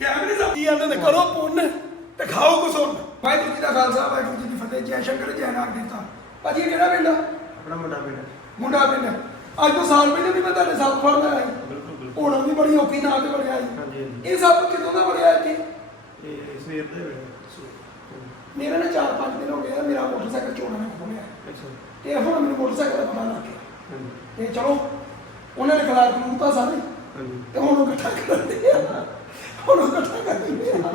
ਕੈਮਰੇ ਸਾਹਿਬ ਕੀ ਆਂਦੇ ਨੇ? ਕਰੋ ਪੁੰਨ ਤੇ ਖਾਓ ਕੁਸੁੰਨ ਵਾਹਿਗੁਰੂ ਜੀ ਦਾ ਖਾਲਸਾ ਵਾਹਿਗੁਰੂ ਜੀ ਦੀ ਫਤਿਹ। ਜੈ ਸ਼ੰਕਰ ਜੈ ਨਾਗ ਦੇਵਤਾ ਭਾਜੀ ਇਹ ਕਿਹੜਾ ਪਿੰਡ ਆ? ਆਪਣਾ ਮੁੰਡਾ ਪਿੰਡ ਮੁੰਡਾ ਪਿੰਡ ਅੱਜ ਤੋਂ ਸਾਲ ਪਹਿਲੇ ਵੀ ਮੈਂ ਤੁਹਾਡੇ ਸੱਪ ਫੜਨ ਆਇਆ ਬਿਲਕੁਲ ਬਿਲਕੁਲ। ਹੋਣਾ ਵੀ ਬੜੀ ਔਖੀ ਨਾਲ ਤੇ ਬੜਿਆ ਹਾਂਜੀ, ਜੀ ਹਾਂਜੀ। ਇਹ ਸੱਪ ਕਿਦੋਂ ਦਾ ਬੜਿਆ ਇੱਥੇ? ਇਹ ਸਵੇਰ ਦੇ ਵੇਲੇ। ਮੇਰੇ ਨਾਲ 4-5 ਦਿਨ ਹੋ ਗਏ ਆ ਮੇਰਾ ਮੋਟਰਸਾਈਕਲ ਚੋਰਾਂ ਨੇ ਅੱਛਾ। ਤੇ ਹੁਣ ਮੈਨੂੰ ਮੋਟਰਸਾਈਕਲ ਦਾ ਪਤਾ ਲੱਗ ਗਿਆ। ਹਾਂਜੀ। ਤੇ ਚਲੋ ਉਹਨਾਂ ਨੇ ਖਿਲਾਫ ਕਾਨੂੰਨ ਤਾਂ ਸਾਰੇ। ਹਾਂਜੀ। ਤੇ ਹੁਣ ਉਹ ਇਕੱਠਾ ਕਰਦੇ ਆ। ਹੁਣ ਉਹ ਇਕੱਠਾ ਕਰਦੇ ਆ।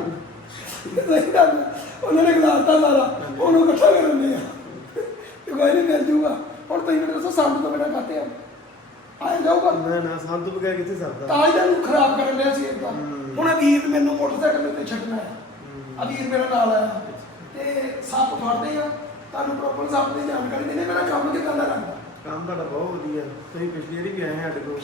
ਸਹੀ ਗੱਲ। ਉਹਨਾਂ ਨੇ ਖਿਲਾਫਤਾ ਸਾਰਾ ਹੁਣ ਉਹ ਇਕੱਠਾ ਕਰਦੇ ਆ। ਤੇ ਕੋਈ ਨਹੀਂ ਮਿਲ ਜੂਗਾ। ਹੁਣ ਤੁਸੀਂ ਮੈਨੂੰ ਦੱਸੋ ਸੰਦ ਤੋਂ ਬਿਨਾਂ ਖਾਤੇ ਆ। ਆਏ ਜਾਊਗਾ। ਨਾ ਨਾ ਸੰਤ ਬਗੈਰ ਕਿੱਥੇ ਸਰਦਾ? ਤਾਂ ਇਹਨਾਂ ਨੂੰ ਖਰਾਬ ਕਰਨ ਲਿਆ ਸੀ ਇਹਦਾ ਹੂੰ। ਹੁਣ ਵੀਰ ਮੈਨੂੰ ਮੋਟਰਸਾਈਕਲ ਤੇ ਛੱਡਣਾ ਹੈ। ਆ ਵੀਰ ਮੇਰਾ ਨਾਲ ਆਇਆ। ਤੇ ਸੱਪ ਫੜਦੇ ਆ। ਤੁਹਾਨੂੰ ਪ੍ਰੋਪਰ ਸੱਪ ਦੀ ਜਾਣਕਾਰੀ ਦੇਣੇ ਮੇਰਾ ਕੰਮ ਕਿੱਦਾਂ ਦਾ ਲੱਗਦਾ? ਕੰਮ ਤੁਹਾਡਾ ਬਹੁਤ ਵਧੀਆ। ਤੁਸੀਂ ਪਿਛਲੀ ਵਾਰੀ ਵੀ ਆਏ ਸਾਡੇ ਕੋਲ।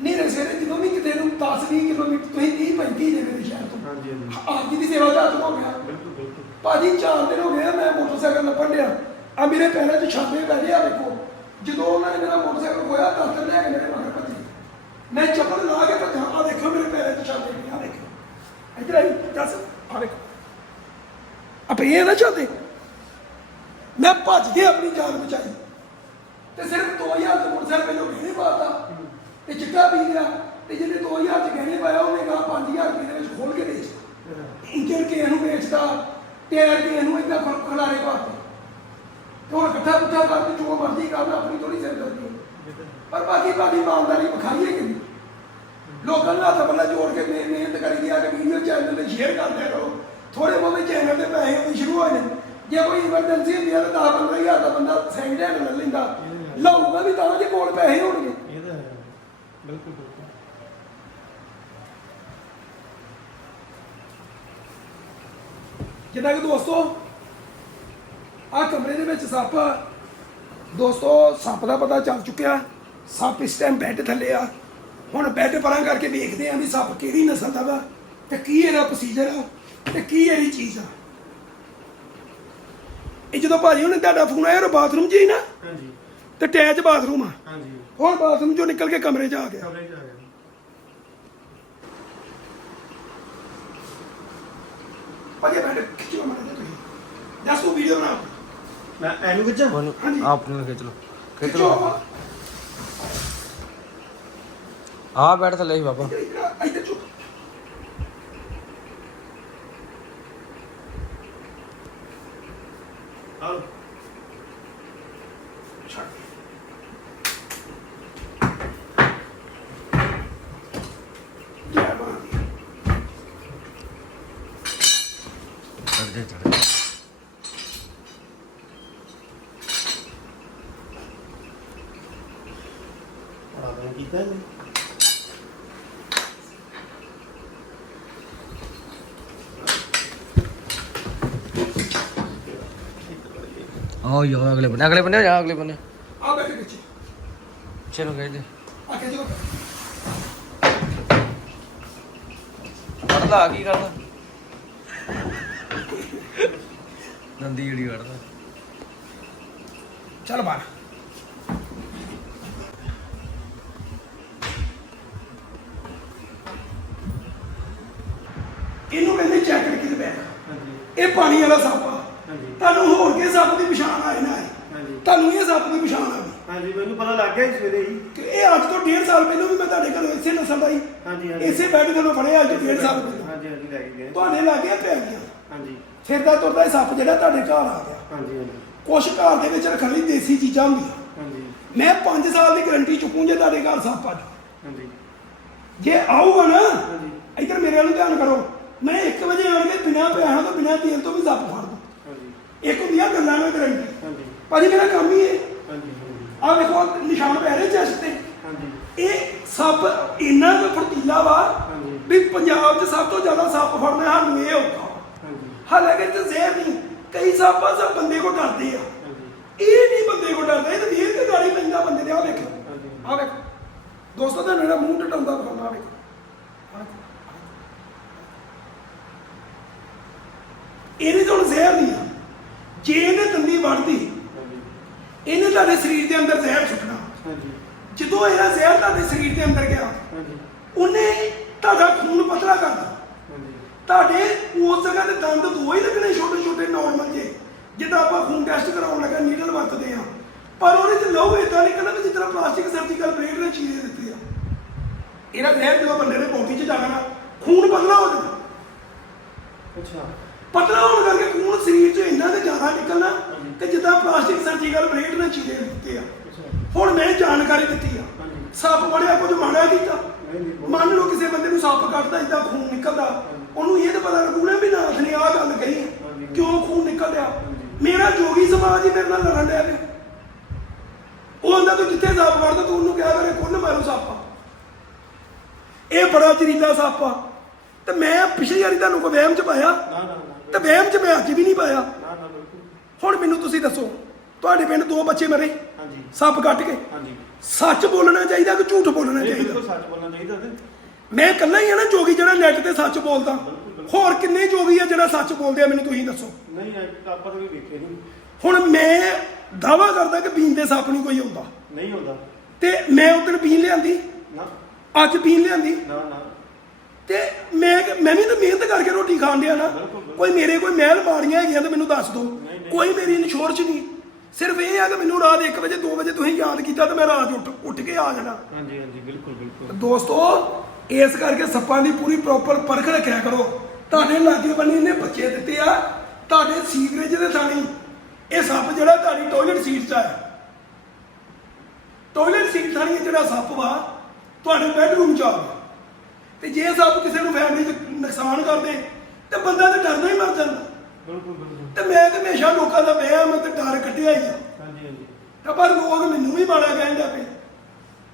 ਨਹੀਂ ਰਸੇਰੇ ਜਦੋਂ ਵੀ ਕਿਤੇ ਨੂੰ 10 20 ਕਿਲੋਮੀਟਰ ਤੁਸੀਂ 30 35 ਦੇ ਮੇਰੇ ਸ਼ਹਿਰ ਤੋਂ। ਹਾਂਜੀ ਹਾਂਜੀ। ਆਪ ਜੀ ਦੀ ਸੇਵਾ ਦਾ ਹੋ ਗਿਆ। ਬਿਲਕੁਲ ਬਿਲਕੁਲ। ਭਾਜੀ 4 ਦਿਨ ਹੋ ਗਏ ਆ ਮੈਂ ਮੋਟਰਸਾਈਕਲ ਲੱਭਣ ਡਿਆ। ਆ ਮੇਰੇ ਪੈਰਾਂ 'ਚ ਛਾਪੇ ਪੈ ਗਏ ਆ ਵੇਖੋ ਜਦੋਂ ਉਹਨਾਂ ਨੇ ਮੇਰਾ ਮੋਟਰਸਾਈਕਲ ਖੋਇਆ ਦਫ਼ਤਰ ਲੈ ਕੇ ਮੇਰੇ ਮਗਰ ਭੱਜੇ। ਮੈਂ ਚੱਪਲ ਲਾ ਕੇ ਭੱਜਾ ਆ ਦੇਖੋ ਮੇਰੇ ਪੈਰਾਂ 'ਚ ਛਾਪੇ ਆ ਦੇਖੋ। ਇੱਧਰ ਆਈ ਦੱਸ ਆ ਦੇਖੋ। ਆਪੇ ਇਹ ਨਾ ਚਾਹਤੇ ਮੈਂ ਭੱਜ ਕੇ ਆਪਣੀ ਜਾਨ ਬਚਾਈ। ਤੇ ਸਿਰਫ 2000 ਦੇ ਮੋਟਰਸਾਈਕਲ ਪਹਿਲੋਂ ਗਹਿਣੇ ਪਾਤਾ ਤੇ ਚਿੱਟਾ ਪੀ ਗਿਆ ਤੇ ਜਿਹਨੇ 2000 ਚ ਗਹਿਣੇ ਪਾਇਆ ਉਹਨੇ ਕਹਾ 5000 ਰੁਪਏ ਦੇ ਵਿੱਚ ਖੋਲ ਕੇ ਵੇਚਤਾ ਇੰਜਣ ਕੇ ਇਹਨੂੰ ਵੇਚਦਾ ਟਾਇਰ ਕੇ ਇਹਨੂੰ ਇਦਾਂ ਖਲਾਰੇ ਪਾਤੇ। ਤੇ ਹੁਣ ਇਕੱਠਾ ਪੁੱਠਾ ਕਰ ਤੇ ਜੋ ਮਰਜ਼ੀ ਕਰਨਾ ਆਪਣੀ ਥੋੜੀ ਸਿਰਦਰਦੀ ਹੈ। ਪਰ ਬਾਕੀ ਬਾਕੀ ਇਮਾਨਦਾਰੀ ਵਿਖਾਈਏ ਕਿ ਲੋਕਾਂ ਨੂੰ ਹੱਥ ਬੰਨਾ ਜੋੜ ਕੇ ਮਿਹ- ਮਿਹਨਤ ਕਰੀ ਗਿਆ ਕਿ ਵੀਡੀਓ ਚੈਨਲ ਤੇ ਸ਼ੇਅਰ ਕਰਦੇ ਰਹੋ। ਥੋੜੇ ਬਹੁਤੇ ਚੈਨਲ ਤੇ ਪੈਸੇ ਆਉਣੇ ਸ਼ੁਰੂ ਹੋ ਜਾਣ ਜੇ ਕੋਈ ਇਮਰਜੈਂਸੀ ਹੁੰਦੀ ਹੈ ਤਾਂ 10 15 ਹਜ਼ਾਰ ਦਾ ਬੰਦਾ ਹੈਂਡ ਲੈ ਲੈਂਦਾ। ਲਾਊਗਾ ਵੀ ਤਾਂ ਜੇ ਕੋਲ ਪੈਸੇ ਹੋਣਗੇ। ਤਾਂ ਬਿਲਕੁਲ ਬਿਲਕੁਲ। ਜਿੱਦਾਂ ਕਿ ਦੋਸਤੋ ਆ ਕਮਰੇ ਦੇ ਵਿੱਚ ਸੱਪ, ਦੋਸਤੋ, ਸੱਪ ਦਾ ਪਤਾ ਚੱਲ ਚੁੱਕਿਆ। ਸੱਪ ਇਸ ਟਾਈਮ ਬੈੱਡ ਥੱਲੇ ਆ। ਹੁਣ ਬੈੱਡ ਪਰਾਂ ਕਰਕੇ ਵੇਖਦੇ ਆ ਵੀ ਸੱਪ ਕਿਹੜੀ ਨਸਲ ਦਾ ਵਾ ਤੇ ਕੀ ਇਹਦਾ ਪ੍ਰੋਸੀਜਰ ਆ ਤੇ ਕੀ ਇਹਦੀ ਚੀਜ਼ ਆ। ਇਹ ਜਦੋਂ ਭਾਜੀ ਉਹਨੇ ਤੁਹਾਡਾ ਫੋਨ ਆਇਆ ਉਹ ਬਾਥਰੂਮ 'ਚ ਹੀ ਨਾ? ਹਾਂਜੀ। ਤੇ ਅਟੈਚ ਬਾਥਰੂਮ ਆ। ਹਾਂਜੀ। ਹੁਣ ਬਾਥਰੂਮ 'ਚੋਂ ਨਿਕਲ ਕੇ ਕਮਰੇ 'ਚ ਆ ਗਿਆ। ਕਮਰੇ ਚ ਆ ਗਿਆ। ਭਾਜੀ ਬੈੱਡ ਖਿੱਚੋ ਮਾਰੇ ਤੁਸੀਂ। ਦੱਸ ਤੂੰ ਵੀਡੀਓ ਬਣਾ। ਮੈਂ ਐਨੂੰ ਕਿੱਚਾ ਹਾਂਜੀ। ਆਪ ਨੂੰ ਖਿੱਚ ਲਓ। ਖਿੱਚ ਲਓ। ਆ ਬੈਠ ਥੱਲੇ ਹੀ ਬਾਬਾ। ਇੱਧਰ ਇੱਧਰ ਚੁੱਕ। ਆਓ ਛੱਡ ਜੈ ਮਾਂ ਦੀ। ਚੜ ਜਾ ਚੜ ਜਾ ਆਹ ਕੀਤਾ ਜੀ। ਆਓ ਯੋ ਅਗਲੇ ਬੰਨੇ ਅਗਲੇ ਬੰਨੇ ਜਾ ਅਗਲੇ ਬੰਨੇ। ਆ ਬੈਠ ਕੇ ਚਲੋ ਕਹਿ ਦੇ ਆ ਕੇ ਜੋ ਵੜਦਾ ਕੀ ਕਰਦਾ? ਦੰਦੀ ਜਿਹੜੀ ਵੜਦਾ ਚੱਲ ਬਾਹਰ। ਇਹਨੂੰ ਕਹਿੰਦੇ ਚੈੱਕ ਕੀ ਬੈਠ ਹਾਂਜੀ। ਇਹ ਪਾਣੀ ਵਾਲਾ ਸੱਪ ਆ। ਹਾਂਜੀ। ਤੁਹਾਨੂੰ ਹੋਰ ਕੇ ਸੱਪ ਦੀ ਪਛਾਣ ਆਏ ਨਾ ਆਏ। ਹਾਂਜੀ। ਤੁਹਾਨੂੰ ਇਹ ਸੱਪ ਦੀ ਪਛਾਣ ਆ ਗਈ। ਹਾਂਜੀ ਮੈਨੂੰ ਪਤਾ ਲੱਗ ਗਿਆ ਜੀ ਸਵੇਰੇ ਹੀ। ਕਿ ਇਹ ਅੱਜ ਤੋਂ 1.5 ਸਾਲ ਪਹਿਲਾਂ ਵੀ ਮੈਂ ਤੁਹਾਡੇ ਘਰੋਂ ਇਸੇ ਨਸਲ ਦਾ ਹੀ ਹਾਂਜੀ ਹਾਂਜੀ। ਇਸੇ ਬੈੱਡ ਤੋਂ ਫੜਿਆ ਅੱਜ ਤੋਂ 1.5 ਸਾਲ ਪਹਿਲਾਂ। ਹਾਂਜੀ ਹਾਂਜੀ ਲੈ ਕੇ ਗਏ। ਤੁਹਾਡੇ ਲਾਗੇ ਪੈ ਗਿਆ ਹਾਂਜੀ। ਫਿਰਦਾ ਤੁਰਦਾ ਇਹ ਸੱਪ ਜਿਹੜਾ ਤੁਹਾਡੇ ਘਰ ਆ ਗਿਆ। ਹਾਂਜੀ ਹਾਂਜੀ। ਕੁਛ ਘਰ ਦੇ ਵਿੱਚ ਰੱਖਣ ਲਈ ਦੇਸੀ ਚੀਜ਼ਾਂ ਹੁੰਦੀਆਂ। ਹਾਂਜੀ। ਮੈਂ 5 ਸਾਲ ਦੀ ਗਾਰੰਟੀ ਚੁੱਕੂ ਜੇ ਤੁਹਾਡੇ ਘਰ ਸੱਪ ਆ ਜਾਊ। ਹਾਂਜੀ। ਜੇ ਆਊਗਾ ਨਾ ਹਾਂਜੀ। ਇੱਧਰ ਮੇਰੇ ਵੱਲ ਧਿਆਨ ਕਰੋ। ਮੈਂ 1 ਵਜੇ ਆਣ ਕੇ ਬਿਨਾਂ ਪੈਸਿਆਂ ਤੋਂ ਬਿਨਾਂ ਤੇਲ ਤੋਂ ਵੀ ਸੱਪ ਫੜ ਦੂੰ। ਹਾਂਜੀ। ਇੱਕ ਹੁੰਦੀਆਂ ਗੱਲਾਂ ਨਾਲ ਗਾਰੰਟੀ ਹਾਂਜੀ। ਭਾਜੀ ਮੇਰਾ ਕੰਮ ਹੀ ਇਹ। ਹਾਂਜੀ ਆਹ ਵੇਖੋ ਨਿਸ਼ਾਨ ਪੈ ਰਹੇ ਚੈਸਟ ਤੇ। ਹਾਂਜੀ। ਇਹ ਸੱਪ ਇੰਨਾ ਕੁ ਫਰਤੀਲਾ ਵਾ ਵੀ ਪੰਜਾਬ 'ਚ ਸਭ ਤੋਂ ਜ਼ਿਆਦਾ ਸੱਪ ਫੜਨਾ ਸਾਨੂੰ ਇਹ ਔਖਾ। ਹਾਲਾਂਕਿ ਤੇ ਜ਼ਹਿਰ ਨਹੀਂ ਕਈ ਸੱਪਾਂ ਸਭ ਬੰਦੇ ਕੋ ਡਰਦੇ ਆ। ਇਹ ਨਹੀਂ ਬੰਦੇ ਕੋ ਡਰਦੇ ਇਹ ਤਾਂ ਵੀਰ ਕੇ ਗਾੜੀ ਪੈਂਦਾ ਬੰਦੇ ਦੇ ਆ ਵੇਖੋ। ਆ ਵੇਖੋ। ਦੋਸਤੋ ਦਾ ਮੇਰਾ ਮੂੰਹ ਟਟਾਉਂਦਾ ਦਿਖਾਉਂਦਾ ਵੇਖੋ ਆਹ ਵੇਖੋ। ਇਹਨੇ ਤਾਂ ਹੁਣ ਜ਼ਹਿਰ ਨਹੀਂ ਆ। ਜੇ ਇਹਨੇ ਦੰਦੀ ਵੜਦੀ ਇਹਨੇ ਤੁਹਾਡੇ ਸਰੀਰ ਦੇ ਅੰਦਰ ਜ਼ਹਿਰ ਸੁੱਟਣਾ। ਹਾਂਜੀ। ਜਦੋਂ ਇਹਦਾ ਜ਼ਹਿਰ ਤੁਹਾਡੇ ਸਰੀਰ ਦੇ ਅੰਦਰ ਗਿਆ ਹਾਂਜੀ। ਉਹਨੇ ਤੁਹਾਡਾ ਖੂਨ ਪਤਲਾ ਕਰਦਾ ਹਾਂਜੀ। ਤੁਹਾਡੇ ਉਸ ਜਗ੍ਹਾ ਤੇ ਦੰਦ ਦੋ ਹੀ ਲੱਗਣੇ ਛੋਟੇ ਛੋਟੇ ਨਾਰਮਲ ਜੇ ਜਿੱਦਾਂ ਆਪਾਂ ਖੂਨ ਟੈਸਟ ਕਰਾਉਣ ਲੱਗਾ ਨੀਡਲ ਵਰਤਦੇ ਆ ਪਰ ਉਹਦੇ ਚ ਲਹੂ ਇਦਾਂ ਨਿਕਲਣਾ ਜਿਸ ਤਰ੍ਹਾਂ ਪਲਾਸਟਿਕ ਸਰਜੀਕਲ ਪਲੇਟ ਨੇ ਚੀਰੇ ਦਿੱਤੇ ਆ। ਇਹਦਾ ਜ਼ਹਿਰ ਜਦੋਂ ਬੰਦੇ ਨੇ ਬੋਡੀ 'ਚ ਜਾਣਾ ਨਾ ਖੂਨ ਪਤਲਾ ਹੋ ਜਾਂਦਾ ਅੱਛਾ। ਪਤਲਾ ਹੋਣ ਕਰਕੇ ਖੂਨ ਸਰੀਰ 'ਚ ਇੰਨਾ ਤੇ ਜ਼ਿਆਦਾ ਨਿਕਲਣਾ ਤੇ ਜਿੱਦਾਂ ਪਲਾਸਟਿਕ ਸਰਜੀਕਲ ਪਲੇਟ ਨੇ ਚੀਰੇ ਦਿੱਤੇ ਆ। ਹੁਣ ਮੈਂ ਜਾਣਕਾਰੀ ਦਿੱਤੀ ਆ। ਸੱਪ ਬੜਿਆ ਕੁਝ ਮਾੜਾ ਕੀਤਾ। ਮੰਨ ਲਓ ਕਿਸੇ ਬੰਦੇ ਨੂੰ ਸੱਪ ਕੱਟਦਾ ਇਦਾਂ ਖੂਨ ਨਿਕਲਦਾ। ਉਹਨੂੰ ਇਹ ਤਾਂ ਪਤਾ ਲੱਗੂਗਾ ਵੀ ਨਾਥ ਨੇ ਆਹ ਗੱਲ ਕਹੀ ਕਿਉਂ ਖੂਨ ਨਿਕਲਦਾ? ਮੇਰਾ ਜੋਗੀ ਸਮਾਜ ਹੀ ਮੇਰੇ ਨਾਲ ਲੜਨ ਡਿਆ ਪਿਆ। ਉਹ ਆਂਦਾ, ਤੂੰ ਜਿੱਥੇ ਸੱਪ ਵੜਦਾ, ਤੂੰ ਉਹਨੂੰ ਕਿਹਾ ਕਰੇ ਖੁੱਲ ਮਾਰੂ ਸੱਪ ਇਹ ਬੜਾ ਜ਼ਰੀਲਾ ਸੱਪ ਆ। ਤੇ ਮੈਂ ਪਿਛਲੀ ਵਾਰੀ ਤੁਹਾਨੂੰ ਕੋਈ ਵਹਿਮ ਚ ਪਾਇਆ? ਨਾ ਨਾ। ਤੇ ਵਹਿਮ ਚ ਮੈਂ ਅੱਜ ਵੀ ਨਹੀਂ ਪਾਇਆ। ਨਾ ਨਾ ਬਿਲਕੁਲ। ਹੁਣ ਮੈਨੂੰ ਤੁਸੀਂ ਦੱਸੋ ਤੁਹਾਡੇ ਪਿੰਡ ਦੋ ਬੱਚੇ ਮਰੇ? ਹਾਂਜੀ। ਸੱਪ ਕੱਟ ਕੇ? ਹਾਂਜੀ। ਸੱਚ ਬੋਲਣਾ ਚਾਹੀਦਾ ਕਿ ਝੂਠ ਬੋਲਣਾ ਚਾਹੀਦਾ? ਬਿਲਕੁਲ ਸੱਚ ਬੋਲਣਾ ਚਾਹੀਦਾ ਤੇ। ਮੈਂ ਇਕੱਲਾ ਹੀ ਆ ਨਾ ਜੋਗੀ ਜਿਹੜਾ ਨੈਟ ਤੇ ਸੱਚ ਬੋਲਦਾ। ਹੋਰ ਕਿੰਨੇ ਜੋਗੀ ਆ ਜਿਹੜਾ ਸੱਚ ਬੋਲਦੇ ਆ ਮੈਨੂੰ ਤੁਸੀਂ ਦੱਸੋ? ਨਹੀਂ ਇਹ ਤਾਂ ਆਪਾਂ ਤਾਂ ਵੀ ਵੇਖੇ ਨਹੀਂ ਹੁਣ ਮੈਂ ਦਾਵਾ ਕਰਦਾ ਕਿ ਬੀਨ ਦੇ ਸੱਪ ਨਹੀਂ ਕੋਈ ਹੁੰਦਾ ਨਹੀਂ ਹੁੰਦਾ ਤੇ ਮੈਂ ਉਦੋਂ ਬੀਨ ਲਿਆਂਦੀ। ਨਾ। ਅੱਜ ਬੀਨ ਲਿਆਂਦੀ। ਨਾ ਨਾ। ਤੇ ਮੈਂ ਮੈਂ ਵੀ ਤਾਂ ਮਿਹਨਤ ਕਰਕੇ ਰੋਟੀ ਖਾਣ ਡਿਆ ਨਾ। ਕੋਈ ਮੇਰੇ ਕੋਈ ਮਹਿਲ ਬਾੜੀਆਂ ਹੈਗੀਆਂ ਤਾਂ ਮੈਨੂੰ ਦੱਸ ਦਿਓ ਨਹੀਂ। ਕੋਈ ਮੇਰੀ ਇੰਸ਼ੋਰੈਂਸ ਨਹੀਂ। ਸਿਰਫ ਇਹ ਆ ਕਿ ਮੈਨੂੰ ਰਾਤ 1 ਵਜੇ 2 ਵਜੇ ਤੁਸੀਂ ਯਾਦ ਕੀਤਾ ਤੇ ਮੈਂ ਰਾਤ ਉੱਠ ਉੱਠ ਕੇ ਆ ਜਾਣਾ। ਹਾਂਜੀ ਹਾਂਜੀ ਬਿਲਕੁਲ ਬਿਲਕੁਲ। ਦੋਸਤੋ ਇਸ ਕਰਕੇ ਸੱਪਾਂ ਦੀ ਪੂਰੀ ਪ੍ਰੋਪਰ ਪਰਖ ਰੱਖਿਆ ਕਰੋ। ਤੁਹਾਡੇ ਲਾਗੇ ਬੰਨੀ ਇਹਨੇ ਬੱਚੇ ਦਿੱਤੇ ਆ। ਤੁਹਾਡੇ ਸੀਵਰੇਜ ਦੇ ਥਾਣੀ। ਇਹ ਸੱਪ ਜਿਹੜਾ ਤੁਹਾਡੀ ਟਾਇਲਟ ਸੀਟ 'ਚ ਆਇਆ ਟਾਇਲਟ ਸੀਟ ਥਾਣੀ ਜਿਹੜਾ ਸੱਪ ਵਾ ਤੁਹਾਡੇ ਬੈਡਰੂਮ 'ਚ ਆ। ਗਿਆ ਤੇ ਜੇ ਸੱਪ ਕਿਸੇ ਨੂੰ ਫੈਮਿਲੀ 'ਚ ਨੁਕਸਾਨ ਕਰਦੇ ਤੇ ਬੰਦਾ ਤਾਂ ਡਰਦਾ ਹੀ ਮਰ ਜਾਂਦਾ। ਬਿਲਕੁਲ ਬਿਲਕੁਲ। ਤੇ ਮੈਂ ਤੇ ਹਮੇਸ਼ਾ ਲੋਕਾਂ ਦਾ ਵਹਿਮ ਤੇ ਡਰ ਕੱਢਿਆ ਹੀ ਆ। ਹਾਂਜੀ ਹਾਂਜੀ। ਤਾਂ ਪਰ ਲੋਕ ਮੈਨੂੰ ਵੀ ਮਾੜਾ ਕਹਿੰਦੇ ਪਏ।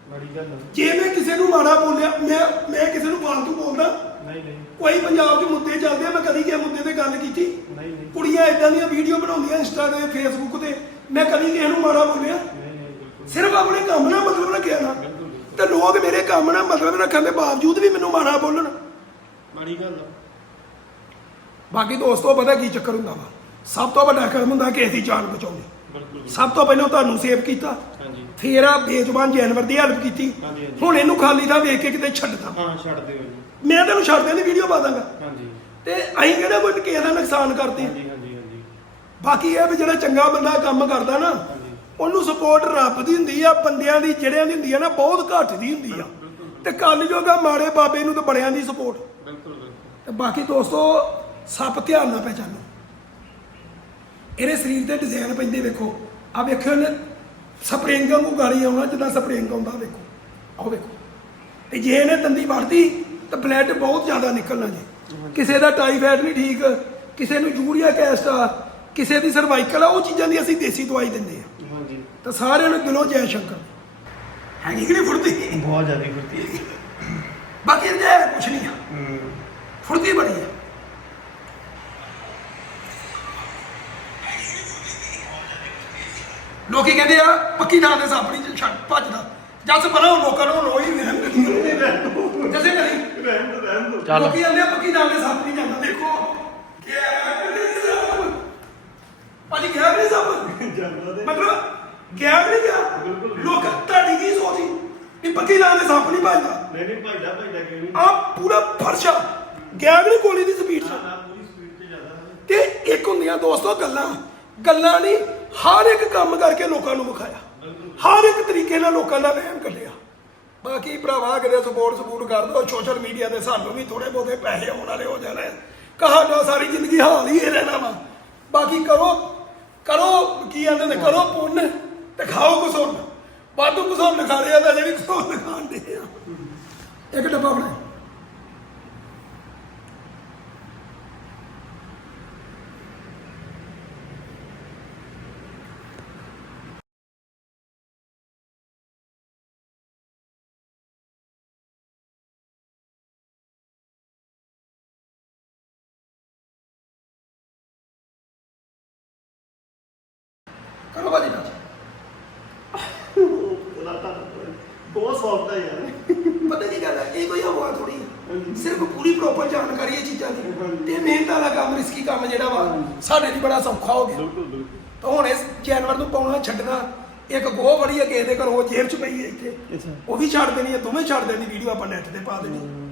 ਬੜੀ ਗੱਲ ਹੈ। ਜੇ ਮੈਂ ਕਿਸੇ ਨੂੰ ਮਾੜਾ ਬੋਲਿਆ ਮੈਂ ਮੈਂ ਕਿਸੇ ਨੂੰ ਫਾਲਤੂ ਬੋਲਦਾ ਨਹੀਂ ਨਹੀਂ। ਕੋਈ ਪੰਜਾਬ 'ਚ ਮੁੱਦੇ ਚੱਲਦੇ ਆ ਮੈਂ ਕਦੀ ਕਿਸੇ ਮੁੱਦੇ ਤੇ ਗੱਲ ਕੀਤੀ। ਨਹੀਂ ਨਹੀਂ। ਕੁੜੀਆਂ ਇਦਾਂ ਦੀਆਂ ਵੀਡੀਓ ਬਣਾਉਂਦੀਆਂ ਇੰਸਟਾ ਤੇ ਫੇਸਬੁੱਕ ਤੇ ਮੈਂ ਕਦੀ ਕਿਸੇ ਨੂੰ ਮਾੜਾ ਬੋਲਿਆ। ਨਹੀਂ ਨਹੀਂ ਬਿਲਕੁਲ। ਸਿਰਫ ਆਪਣੇ ਕੰਮ ਨਾਲ ਮਤਲਬ ਰੱਖਿਆ ਨਾ। ਤੇ ਲੋਕ ਮੇਰੇ ਕੰਮ ਨਾਲ ਮਤਲਬ ਰੱਖਣ ਦੇ ਬਾਵਜੂਦ ਵੀ ਮੈਨੂੰ ਮਾੜਾ ਬੋਲਣ। ਬੜੀ ਗੱਲ ਆ। ਬਾਕੀ ਦੋਸਤੋ ਪਤਾ ਕੀ ਚੱਕਰ ਹੁੰਦਾ ਵਾ? ਸਭ ਤੋਂ ਵੱਡਾ ਕਰਮ ਹੁੰਦਾ ਕਿ ਅਸੀਂ ਜਾਨ ਬਚਾਉਣੀ ਬਿਲਕੁਲ ਸਭ ਤੋਂ ਪਹਿਲਾਂ ਤੁਹਾਨੂੰ ਸੇਵ ਕੀਤਾ। ਹਾਂਜੀ। ਫੇਰ ਆ ਬੇਜ਼ੁਬਾਨ ਜਾਨਵਰ ਦੀ ਹੈਲਪ ਕੀਤੀ। ਹਾਂਜੀ, ਹਾਂਜੀ। ਹੁਣ ਇਹਨੂੰ ਖਾਲੀ ਥਾਂ ਵੇਖ ਕੇ ਕਿਤੇ ਛੱਡਦਾ ਹਾਂ ਛੱਡ ਦਿਓ ਜੀ। ਮੈਂ ਤੈਨੂੰ ਛੱਡ ਦੇਣੀ ਵੀਡੀਓ ਪਾ ਦਾਂਗਾ। ਹਾਂਜੀ। ਤੇ ਅਸੀਂ ਕਿਹੜਾ ਕੋਈ ਕਿਸੇ ਦਾ ਨੁਕਸਾਨ ਕਰਦੇ ਹਾਂ ਹਾਂਜੀ ਹਾਂਜੀ ਹਾਂਜੀ। ਬਾਕੀ ਇਹ ਵੀ ਜਿਹੜਾ ਚੰਗਾ ਬੰਦਾ ਕੰਮ ਕਰਦਾ ਨਾ ਉਹਨੂੰ ਸਪੋਰਟ ਰੱਬ ਦੀ ਹੁੰਦੀ ਆ ਬੰਦਿਆਂ ਦੀ ਜਿਹੜਿਆਂ ਦੀ ਹੁੰਦੀ ਆ ਨਾ ਬਹੁਤ ਘੱਟ ਦੀ ਹੁੰਦੀ ਆ। ਤੇ ਕੱਲ ਜੋਗਾ ਮਾੜੇ ਬਾਬੇ ਨੂੰ ਤਾਂ ਬੜਿਆਂ ਦੀ ਸਪੋਰਟ ਬਿਲਕੁਲ ਬਿਲਕੁਲ। ਤੇ ਬਾਕੀ ਦੋਸਤੋ ਸੱਪ ਧਿਆਨ ਨਾਲ ਪਹਿਚਾਨੋ। ਇਹਦੇ ਸਰੀਰ ਤੇ ਡਿਜ਼ਾਈਨ ਪੈਂਦੇ ਵੇਖੋ। ਆ ਵੇਖਿਓ ਨੇ ਸਪਰਿੰਗ ਵਾਂਗੂ ਗਾਲੀ ਆਉਣਾ ਜਿੱਦਾਂ ਸਪਰਿੰਗ ਆਉਂਦਾ ਵੇਖੋ। ਆਹ ਵੇਖੋ। ਤੇ ਜੇ ਇਹਨੇ ਦੰਦੀ ਵੜਦੀ ਤਾਂ ਬਲੱਡ ਬਹੁਤ ਜ਼ਿਆਦਾ ਨਿਕਲਣਾ ਜੀ। ਕਿਸੇ ਦਾ ਟਾਈਫਾਇਡ ਨਹੀਂ ਠੀਕ ਕਿਸੇ ਨੂੰ ਯੂਰੀਆ ਕੈਸਟ ਆ ਕਿਸੇ ਦੀ ਸਰਵਾਈਕਲ ਆ ਉਹ ਚੀਜ਼ਾਂ ਦੀ ਅਸੀਂ ਦੇਸੀ ਦਵਾਈ ਦਿੰਦੇ ਆ। ਤਾਂ ਸਾਰਿਆਂ ਨੂੰ ਦਿਲੋਂ ਜੈ ਸ਼ੰਕਰ। ਹੈਗੀ ਕਿ ਨਹੀਂ ਫੁਰਤੀ? ਬਹੁਤ ਜ਼ਿਆਦਾ ਫੁਰਤੀ ਹੈ ਬਾਕੀ ਇਹਦੇ ਕੁਛ ਨਹੀਂ ਆ। ਹੂੰ ਫੁਰਤੀ ਬੜੀ ਹੈ ਲੋਕੀ ਕਹਿੰਦੇ ਆ ਪੱਕੀ ਥਾਂ ਤੇ ਸੱਪ ਨਹੀਂ ਛੱਡ ਭੱਜਦਾ ਜੱਸ ਉਹ ਲੋਕਾਂ ਨੂੰ ਰੋਈ ਰਹਿਣ ਕਰੀ ਜਸੇ ਕਰੀ। ਰਹਿਣ ਦੋ ਰਹਿਣ ਦੋ। ਚੱਲ। ਲੋਕੀ ਕਹਿੰਦੇ ਆ ਪੱਕੀ ਥਾਂ ਤੇ ਸੱਪ ਨਹੀਂ ਜਾਂਦਾ। ਦੇਖੋ। ਕਿ ਨਹੀਂ ਸੱਪ ਭਾਜੀ ਗਿਆ ਨਹੀਂ ਸੱਪ ਜਾਂਦਾ ਮਤਲਬ ਗਿਆ ਕਿ ਨਹੀਂ ਗਿਆ? ਬਿਲਕੁਲ। ਲੋਕ ਤੁਹਾਡੀ ਕੀ ਸੋਚ ਸੀ? ਕਿ ਪੱਕੀ ਥਾਂ ਤੇ ਸੱਪ ਨਹੀਂ ਭੱਜਦਾ। ਨਹੀਂ ਨਹੀਂ ਭਾਈਦਾ ਭਾਈਦਾ ਕਿਉਂ ਨਹੀਂ? ਆ ਪੂਰਾ ਫਰਸ਼ਾ ਗਿਆ ਕਿ ਨਹੀਂ ਗੋਲੀ ਦੀ ਸਪੀਡ ਨਾ ਚ? ਨਾ ਪੂਰੀ ਸਪੀਡ ਤੇ ਜਾਂਦਾ। ਤੇ ਇੱਕ ਹੁੰਦੀਆਂ ਦੋਸਤੋ ਗੱਲਾਂ। ਗੱਲਾਂ ਨਹੀਂ ਹਰ ਇੱਕ ਕੰਮ ਕਰਕੇ ਲੋਕਾਂ ਨੂੰ ਵਿਖਾਇਆ। ਹਰ ਇੱਕ ਤਰੀਕੇ ਨਾਲ ਲੋਕਾਂ ਦਾ ਵਹਿਮ ਕੱਢਿਆ। ਬਾਕੀ ਭਰਾਵਾ ਕਿਤੇ ਸਪੋਰਟ ਸਪੋਰਟ ਕਰ ਦੋ ਸੋਸ਼ਲ ਮੀਡੀਆ ਤੇ ਸਾਨੂੰ ਵੀ ਥੋੜੇ ਬਹੁਤੇ ਪੈਸੇ ਆਉਣ ਵਾਲੇ ਹੋ ਜਾਣੇ। ਕਹਾਣਾ ਸਾਰੀ ਜ਼ਿੰਦਗੀ ਹਾਲ ਹੀ ਇਹ ਰਹਿਣਾ ਵਾ। ਬਾਕੀ ਕਰੋ ਕਰੋ ਕੀ ਆਂਦੇ ਨੇ ਕਰੋ ਪੁੰਨ। ਤੇ ਖਾਓ ਕੁਸੁੰਨ ਵਾਧੂ ਕੁਸੁੰਨ ਖਾ ਲਿਆ ਤਾਂ ਜਿਹੜੀ ਕੁਸੁੰਨ ਖਾਂਦੇ ਆ। ਇੱਕ ਡੱਬਾ ਫੜਾ ਕਰੋ ਬਾਜੀ ਨਾਲ ਤਾਂ ਬਹੁਤ ਸੌਫਟ ਹੈ ਯਾਰ। ਪਤਾ ਕੀ ਗੱਲ ਹੈ ਇਹ ਕੋਈ ਹਵਾ ਥੋੜੀ। ਸਿਰਫ ਪੂਰੀ ਪ੍ਰੋਪਰ ਜਾਣਕਾਰੀ ਇਹ ਚੀਜ਼ਾਂ ਦੀ। ਤੇ ਮਿਹਨਤ ਵਾਲਾ ਕੰਮ ਰਿਸਕੀ ਕੰਮ ਜਿਹੜਾ ਵਾ ਸਾਡੇ ਲਈ ਬੜਾ ਸੌਖਾ ਹੋ ਗਿਆ। ਬਿਲਕੁਲ ਬਿਲਕੁਲ। ਤਾਂ ਹੁਣ ਇਸ ਜਾਨਵਰ ਨੂੰ ਪਾਉਣਾ ਛੱਡਣਾ ਇੱਕ ਗੋਹ ਫੜੀ ਹੈ ਕਿਸੇ ਦੇ ਘਰੋਂ ਜੇਬ 'ਚ ਪਈ ਹੈ ਇੱਥੇ। ਅੱਛਾ। ਉਹ ਵੀ ਛੱਡ ਦੇਣੀ ਹੈ ਦੋਵੇਂ ਛੱਡ ਦੇਣੀ ਵੀਡੀਓ ਆਪਾਂ ਨੈਟ ਤੇ ਪਾ ਦੇਣੀ।